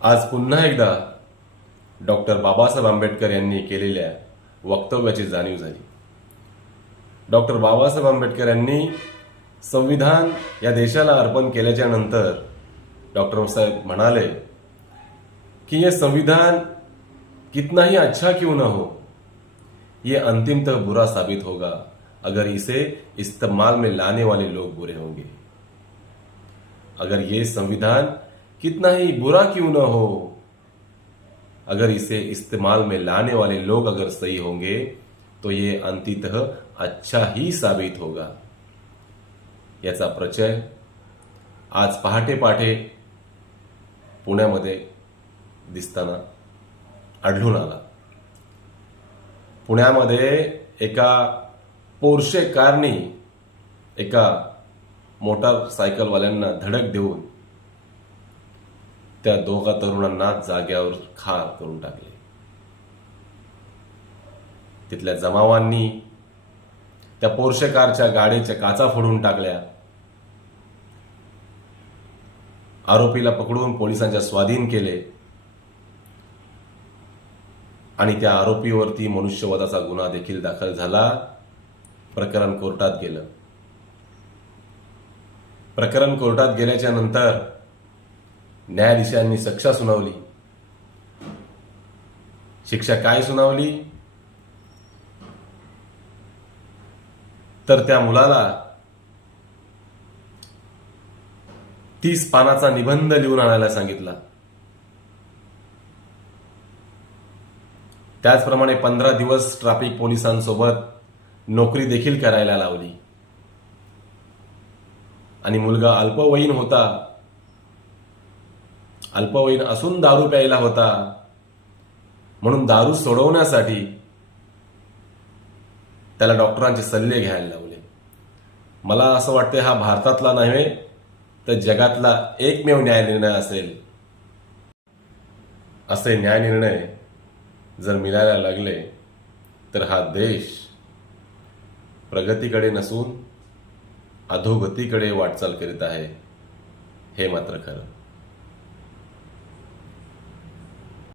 आज पुन्हा एकदा डॉक्टर बाबासाहेब आंबेडकर यांनी केलेल्या वक्तव्याची जाणीव झाली. डॉक्टर बाबासाहेब आंबेडकर यांनी संविधान या देशाला अर्पण केल्याच्या नंतर डॉक्टर साहेब म्हणाले कि ये संविधान कितना ही अच्छा क्यों न हो, ये अंतिमतः बुरा साबित होगा अगर इसे इस्तेमाल में लाने वाले लोग बुरे होंगे. अगर ये संविधान कितना ही बुरा क्यों न हो, अगर इसे इस्तेमाल में लाने वाले लोग अगर सही होंगे तो ये अंतितः अच्छा ही साबित होगा. याचा प्रचय आज पहाटे पहाटे पुण्यामध्ये दिसताना आढळून आला. पुण्यामध्ये एका पोर्शे कारनी एका मोटारसायकलवाल्यांना धडक देऊन त्या दोघा तरुणांना जाग्यावर खार करून टाकले. तिथल्या जमावांनी त्या पोर्शे कारच्या गाडीच्या काचा फोडून टाकल्या. आरोपीला पकडून पोलिसांच्या स्वाधीन केले आणि त्या आरोपीवरती मनुष्यवधाचा गुन्हा देखील दाखल झाला. प्रकरण कोर्टात गेलं. प्रकरण कोर्टात गेल्याच्या नंतर न्यायाधीशांनी शिक्षा सुनावली. शिक्षा काय सुनावली तर त्या मुलाला 30 पानाचा निबंध लिहून आणायला सांगितला. त्याचप्रमाणे 15 दिवस ट्रॅफिक पोलिसांसोबत नोकरी देखील करायला लावली. आणि मुलगा अल्पवयीन होता. अल्पवयीन असून दारू प्यायला होता म्हणून दारू सोडवण्यासाठी त्याला डॉक्टरांचे सल्ले घ्यायला लावले. मला असं वाटतं हा भारतातला नव्हे तर जगातला एकमेव न्यायनिर्णय असेल. असे न्यायनिर्णय जर मिळायला लागले तर हा देश प्रगतीकडे नसून अधोगतीकडे वाटचाल करीत आहे हे मात्र खरं.